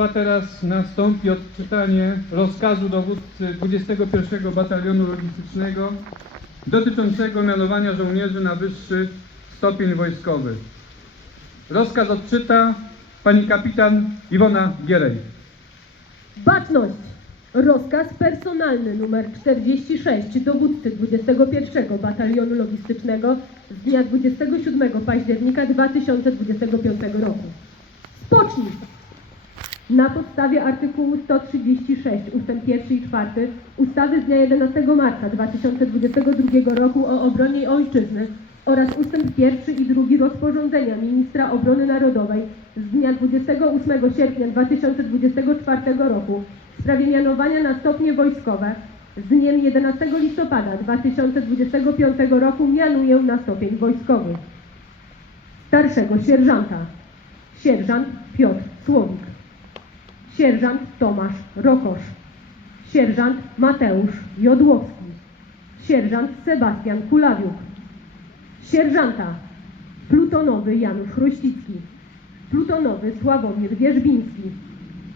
Państwa, teraz nastąpi odczytanie rozkazu dowódcy 21 Batalionu Logistycznego dotyczącego mianowania żołnierzy na wyższy stopień wojskowy. Rozkaz odczyta pani kapitan Iwona Gierej. Baczność! Rozkaz personalny numer 46 dowódcy 21 Batalionu Logistycznego z dnia 27 października 2025 roku. Spocznij! Na podstawie artykułu 136 ust. 1 i 4 ustawy z dnia 11 marca 2022 roku o obronie ojczyzny oraz ust. 1 i 2 rozporządzenia ministra obrony narodowej z dnia 28 sierpnia 2024 roku w sprawie mianowania na stopnie wojskowe z dniem 11 listopada 2025 roku mianuję na stopień wojskowy starszego sierżanta sierżant Piotr Słowik sierżant Tomasz Rokosz, sierżant Mateusz Jodłowski, sierżant Sebastian Kulawiuk, sierżanta plutonowy Janusz Chruścicki, plutonowy Sławomir Wierzbiński,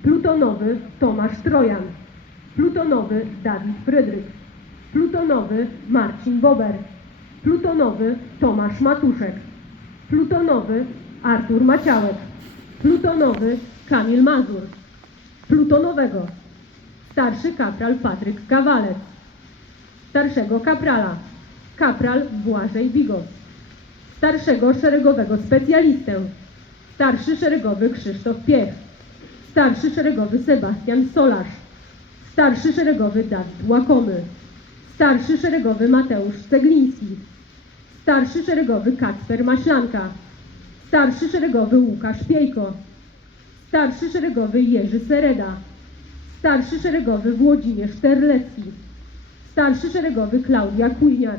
plutonowy Tomasz Trojan, plutonowy Dawid Frydryk, plutonowy Marcin Bober, plutonowy Tomasz Matuszek, plutonowy Artur Maciałek, plutonowy Kamil Mazur, plutonowego. Starszy kapral Patryk Kawalec, starszego kaprala kapral Błażej Bigos, starszego szeregowego specjalistę, starszy szeregowy Krzysztof Piech, starszy szeregowy Sebastian Solarz, starszy szeregowy Dawid Łakomy, starszy szeregowy Mateusz Cegliński, starszy szeregowy Kacper Maślanka, starszy szeregowy Łukasz Piejko, starszy szeregowy Jerzy Sereda, starszy szeregowy Włodzimierz Terlecki, starszy szeregowy Klaudia Kuźniar,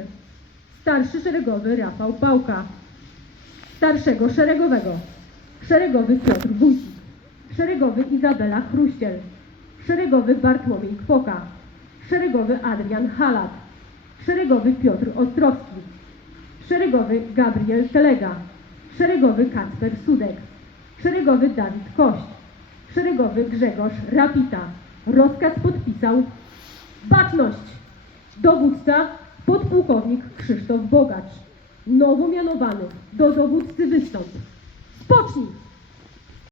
starszy szeregowy Rafał Pałka, starszego szeregowego, szeregowy Piotr Wójcik, szeregowy Izabela Chruściel, szeregowy Bartłomiej Kwoka, szeregowy Adrian Halat, szeregowy Piotr Ostrowski, szeregowy Gabriel Telega, szeregowy Kacper Sudek, szeregowy Dawid Kość, szeregowy Grzegorz Rapita. Rozkaz podpisał Baczność! Dowódca podpułkownik Krzysztof Bogacz. Nowo mianowany do dowódcy wystąp. Spocznij!